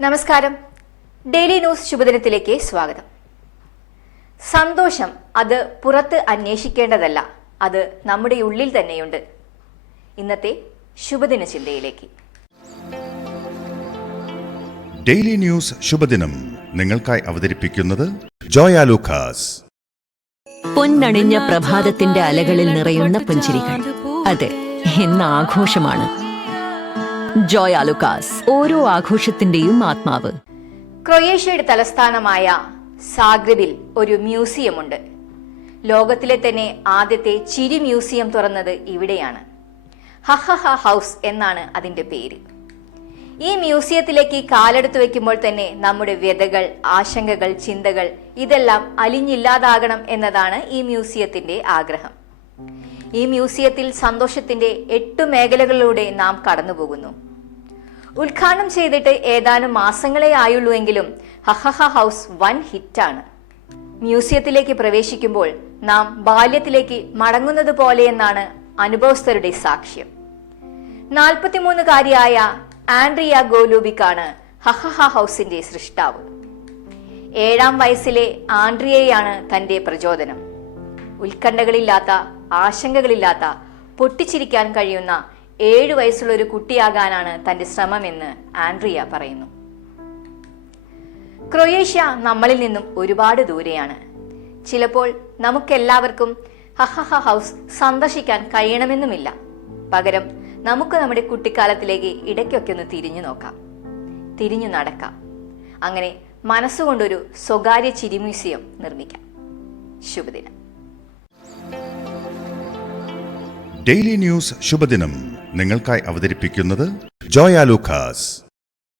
നമസ്കാരം. Daily news ശുഭദിനത്തിലേക്ക് സ്വാഗതം. സന്തോഷം അത് പുറത്ത് അന്വേഷിക്കേണ്ടതല്ല, അത് നമ്മുടെ ഉള്ളിൽ തന്നെയുണ്ട്. ഇന്നത്തെ ശുഭദിന ചിന്തയിലേക്ക്. ഡെയിലി ന്യൂസ് ശുഭദിനം നിങ്ങൾക്കായി അവതരിപ്പിക്കുന്നത് ജോയ ലൂക്കാസ്. പൊന്നണിഞ്ഞ പ്രഭാതത്തിന്റെ അലകളിൽ നിറയുന്ന പുഞ്ചിരികൾ, അതെ, ഇന്ന് ആഘോഷമാണ്. ജോയ ലൂക്കാസ്, ഓരോ ആഘോഷത്തിന്റെയും ആത്മാവ്. ക്രൊയേഷ്യയുടെ തലസ്ഥാനമായ സാഗ്രെബിൽ ഒരു മ്യൂസിയമുണ്ട്. ലോകത്തിലെ തന്നെ ആദ്യത്തെ ചിരി മ്യൂസിയം തുറന്നത് ഇവിടെയാണ്. ഹഹഹ ഹൗസ് എന്നാണ് അതിന്റെ പേര്. ഈ മ്യൂസിയത്തിലേക്ക് കാലെടുത്തു വെക്കുമ്പോൾ തന്നെ നമ്മുടെ വ്യതകൾ, ആശങ്കകൾ, ചിന്തകൾ ഇതെല്ലാം അലിഞ്ഞില്ലാതാകണം എന്നതാണ് ഈ മ്യൂസിയത്തിന്റെ ആഗ്രഹം. ഈ മ്യൂസിയത്തിൽ സന്തോഷത്തിന്റെ 8 മേഖലകളിലൂടെ നാം കടന്നുപോകുന്നു. ഉദ്ഘാടനം ചെയ്തിട്ട് ഏതാനും മാസങ്ങളെ ആയുള്ളൂ എങ്കിലും ഹഹഹ ഹൗസ് വൻ ഹിറ്റാണ്. മ്യൂസിയത്തിലേക്ക് പ്രവേശിക്കുമ്പോൾ നാം ബാല്യത്തിലേക്ക് മടങ്ങുന്നത് പോലെയെന്നാണ് അനുഭവസ്ഥരുടെ സാക്ഷ്യം. 43-കാരിയായ ആൻഡ്രിയ ഗോലൂബിക്കാണ് ഹഹഹ ഹൗസിന്റെ സൃഷ്ടാവ്. 7-ാം വയസ്സിലെ ആൻഡ്രിയയാണ് തന്റെ പ്രചോദനം. ഉത്കണ്ഠകളില്ലാത്ത, ആശങ്കകളില്ലാത്ത, പൊട്ടിച്ചിരിക്കാൻ കഴിയുന്ന 7 വയസ്സുള്ള ഒരു കുട്ടിയാകാനാണ് തന്റെ ശ്രമമെന്ന് ആൻഡ്രിയ പറയുന്നു. ക്രൊയേഷ്യ നമ്മളിൽ നിന്നും ഒരുപാട് ദൂരെയാണ്. ചിലപ്പോൾ നമുക്കെല്ലാവർക്കും ഹഹഹ ഹൗസ് സന്ദർശിക്കാൻ കഴിയണമെന്നുമില്ല. പകരം നമുക്ക് നമ്മുടെ കുട്ടിക്കാലത്തിലേക്ക് ഇടയ്ക്കൊക്കെ ഒന്ന് തിരിഞ്ഞു നോക്കാം, തിരിഞ്ഞു നടക്കാം. അങ്ങനെ മനസ്സുകൊണ്ടൊരു സ്വകാര്യ ചിരി മ്യൂസിയം നിർമ്മിക്കാം. ശുഭദിനം. ഡെയിലി ന്യൂസ് ശുഭദിനം നിങ്ങൾക്കായി അവതരിപ്പിക്കുന്നത് ജോയ ലൂക്കാസ്.